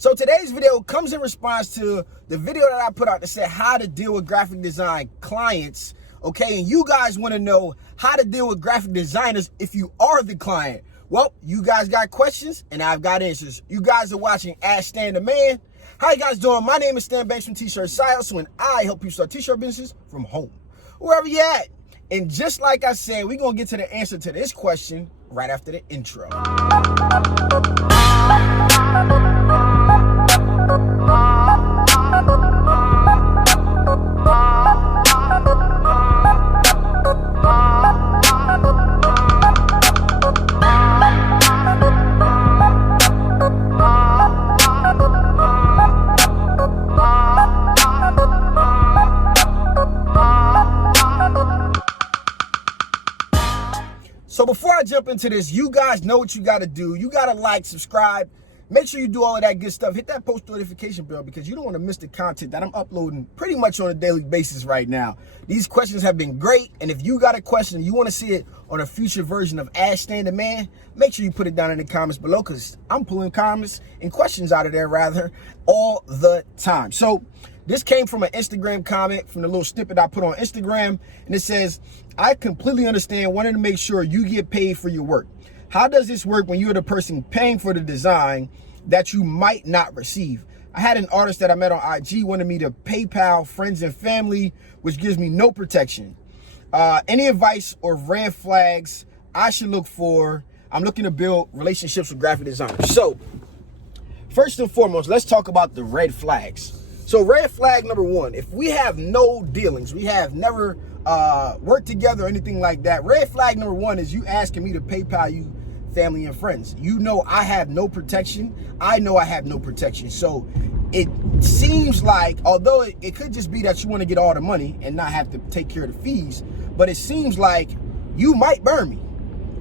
So today's video comes in response to the video that I put out that said how to deal with graphic design clients, okay? And you guys want to know how to deal with graphic designers if you are the client. Well, you guys got questions and I've got answers. You guys are watching Ask Stan the Man. How you guys doing? My name is Stan Banks from T-Shirt Sales, and I help you start t-shirt businesses from home, wherever you at. And just like I said, we're going to get to the answer to this question right after the intro. So before I jump into this, you guys know what you got to do. You got to like, subscribe. Make sure you do all of that good stuff. Hit that post notification bell because you don't want to miss the content that I'm uploading pretty much on a daily basis right now. These questions have been great. And if you got a question and you want to see it on a future version of Ask Stan the Man, make sure you put it down in the comments below because I'm pulling comments and questions out of there rather all the time. So this came from an Instagram comment from the little snippet I put on Instagram. And it says, I completely understand wanting to make sure you get paid for your work. How does this work when you're the person paying for the design that you might not receive? I had an artist that I met on IG wanted me to PayPal friends and family, which gives me no protection. Any advice or red flags I should look for? I'm looking to build relationships with graphic designers. So first and foremost, let's talk about the red flags. So red flag number one, if we have no dealings, we have never worked together or anything like that. Red flag number one is you asking me to PayPal you family and friends. You know I have no protection. I know I have no protection. So it seems like, although it could just be that you want to get all the money and not have to take care of the fees, but it seems like you might burn me.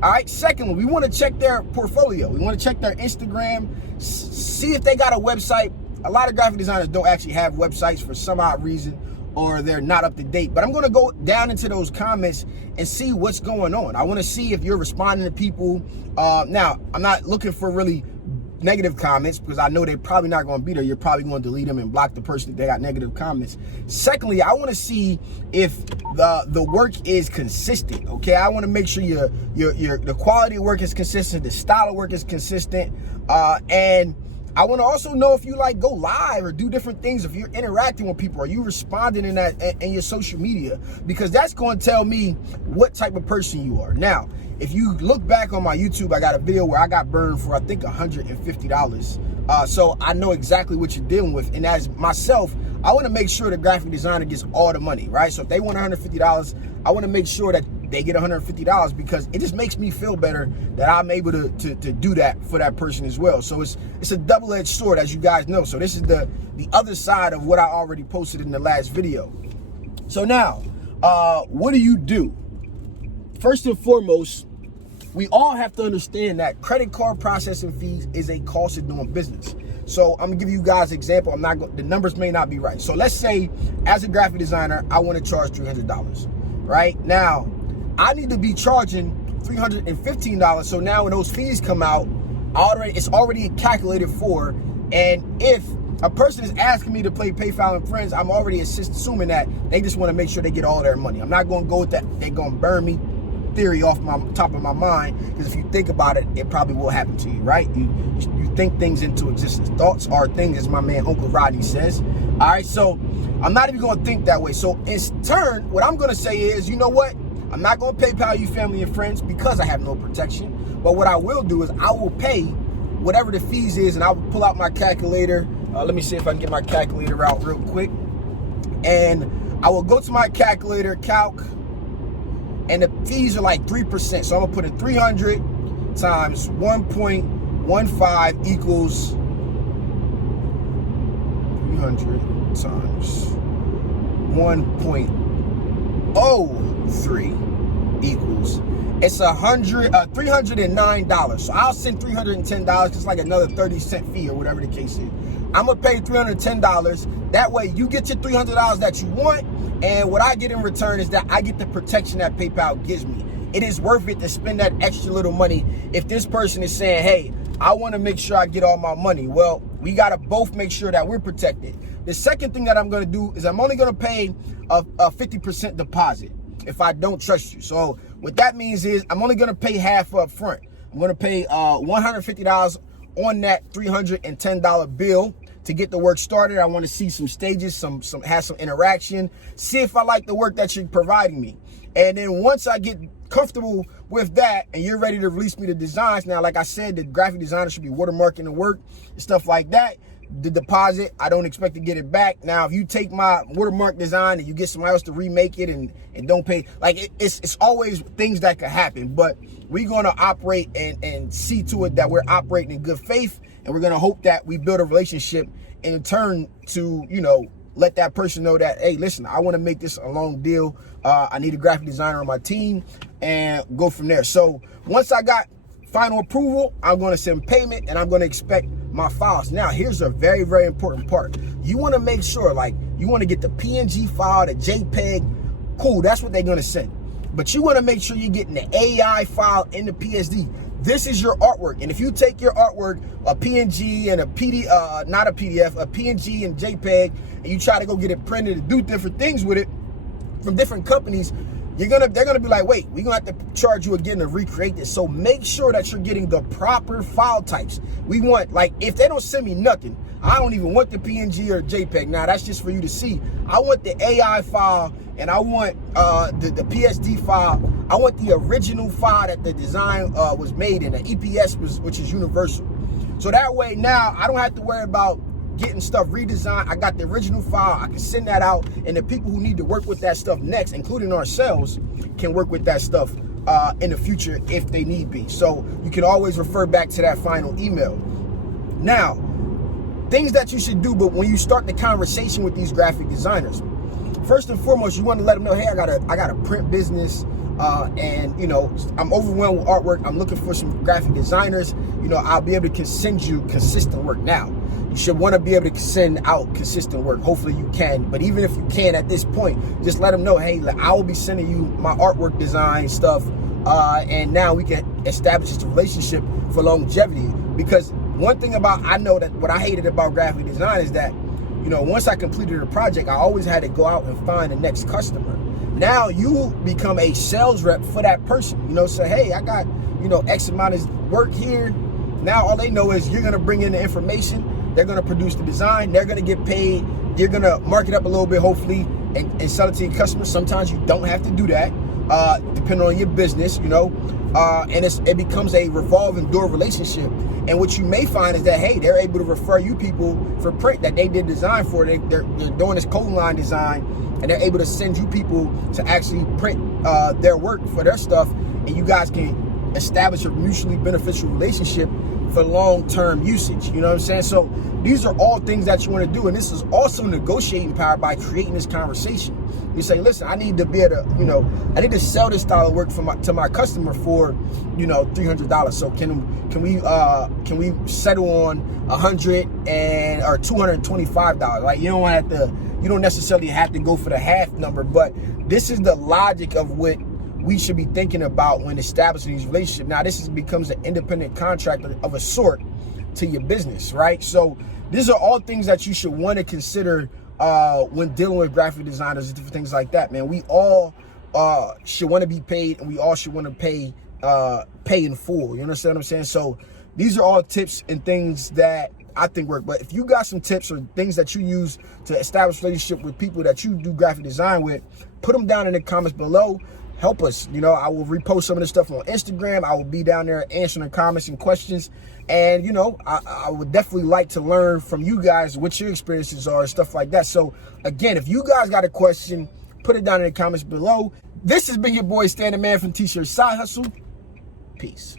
All right. Secondly, we want to check their portfolio. We want to check their Instagram, see if they got a website. A lot of graphic designers don't actually have websites for some odd reason, or they're not up to date. But I'm going to go down into those comments and see what's going on. I want to see if you're responding to people. Now, I'm not looking for really negative comments because I know they're probably not going to be there. You're probably going to delete them and block the person if they got negative comments. Secondly, I want to see if the work is consistent. Okay, I want to make sure the quality of work is consistent, the style of work is consistent, and I want to also know if you like go live or do different things, if you're interacting with people, are you responding in your social media? Because that's going to tell me what type of person you are. Now, if you look back on my YouTube, I got a video where I got burned for, I think, $150. So I know exactly what you're dealing with. And as myself, I want to make sure the graphic designer gets all the money, right? So if they want $150, I want to make sure that they get $150 because it just makes me feel better that I'm able to do that for that person as well. So it's a double-edged sword, as you guys know. So this is the other side of what I already posted in the last video. So now, what do? First and foremost, we all have to understand that credit card processing fees is a cost of doing business. So I'm gonna give you guys an example. The numbers may not be right. So let's say as a graphic designer, I want to charge $300, right? Now, I need to be charging $315. So now when those fees come out, it's already calculated for. And if a person is asking me to play PayPal and friends, I'm already assuming that they just want to make sure they get all their money. I'm not going to go with that they're going to burn me theory off my top of my mind, because if you think about it, it probably will happen to you, right? You think things into existence. Thoughts are things, as my man Uncle Rodney says. All right, so I'm not even going to think that way. So in turn, what I'm going to say is, you know what? I'm not going to PayPal you family and friends because I have no protection. But what I will do is I will pay whatever the fees is, and I will pull out my calculator. Let me see if I can get my calculator out real quick. And I will go to my calculator, calc, and the fees are like 3%. So I'm going to put in 300 times 1.15 equals 300 times 1.03 equals, it's $309. So I'll send $310. It's like another 30-cent fee or whatever the case is. I'm gonna pay $310. That way you get your $300 that you want, and what I get in return is that I get the protection that PayPal gives me. It is worth it to spend that extra little money if this person is saying, hey, I want to make sure I get all my money. Well, We got to both make sure that we're protected. The second thing that I'm going to do is I'm only going to pay a 50% deposit if I don't trust you. So what that means is I'm only going to pay half up front. I'm going to pay $150 on that $310 bill to get the work started. I want to see some stages, have some interaction, see if I like the work that you're providing me. And then once I get comfortable with that and you're ready to release me the designs, now, like I said, the graphic designer should be watermarking the work and stuff like that. The deposit, I don't expect to get it back. Now, if you take my watermark design and you get somebody else to remake it and don't pay, like it's always things that could happen, but we're going to operate and see to it that we're operating in good faith, and we're going to hope that we build a relationship in turn to, you know, let that person know that, hey, listen, I want to make this a long deal. I need a graphic designer on my team, and go from there. So once I got final approval, I'm going to send payment and I'm going to expect my files. Now, here's a very, very important part. You want to make sure, like, you want to get the PNG file, the JPEG. Cool, that's what they're going to send. But you want to make sure you're getting the AI file in the PSD. This is your artwork. And if you take your artwork, a PNG and a not a PDF, a PNG and JPEG, and you try to go get it printed and do different things with it from different companies, they're gonna be like, wait, we're gonna have to charge you again to recreate this. So make sure that you're getting the proper file types. We want, like, if they don't send me nothing, I don't even want the PNG or JPEG. Now, that's just for you to see. I want the AI file, and I want the PSD file. I want the original file that the design was made in, the EPS, which is universal. So that way now I don't have to worry about getting stuff redesigned. I got the original file. I can send that out, and the people who need to work with that stuff next, including ourselves, can work with that stuff in the future if they need be. So you can always refer back to that final email. Now, things that you should do, but when you start the conversation with these graphic designers, first and foremost, you want to let them know, hey, I got a print business, and, you know, I'm overwhelmed with artwork. I'm looking for some graphic designers. You know, I'll be able to send you consistent work. Now, you should want to be able to send out consistent work. Hopefully you can, but even if you can at this point, just let them know, hey, I will be sending you my artwork design stuff, and now we can establish this relationship for longevity. Because one thing I know that what I hated about graphic design is that, you know, once I completed a project, I always had to go out and find the next customer. Now you become a sales rep for that person. You know, say, hey, I got, you know, X amount of work here. Now all they know is you're going to bring in the information. They're going to produce the design. They're going to get paid. You're going to mark it up a little bit, hopefully, and sell it to your customers. Sometimes you don't have to do that, depending on your business, you know. And it becomes a revolving door relationship. And what you may find is that, hey, they're able to refer you people for print that they did design for. They're doing this code line design, and they're able to send you people to actually print their work for their stuff, and you guys can establish a mutually beneficial relationship for long-term usage. You know what I'm saying? So these are all things that you want to do, and this is also negotiating power by creating this conversation. You say, listen, I need to be able to, you know, I need to sell this style of work to my customer for, you know, $300. So can we settle on $100 or $225? Like, you don't necessarily have to go for the half number, but this is the logic of what we should be thinking about when establishing these relationships. Now, becomes an independent contractor of a sort to your business, right? So these are all things that you should want to consider when dealing with graphic designers and different things like that, man. We all should want to be paid, and we all should want to pay in full. You understand what I'm saying? So these are all tips and things that I think work. But if you got some tips or things that you use to establish a relationship with people that you do graphic design with, put them down in the comments below. Help us. You know, I will repost some of this stuff on Instagram. I will be down there answering comments and questions. And, you know, I would definitely like to learn from you guys what your experiences are and stuff like that. So, again, if you guys got a question, put it down in the comments below. This has been your boy, Standard Man from T-Shirt Side Hustle. Peace.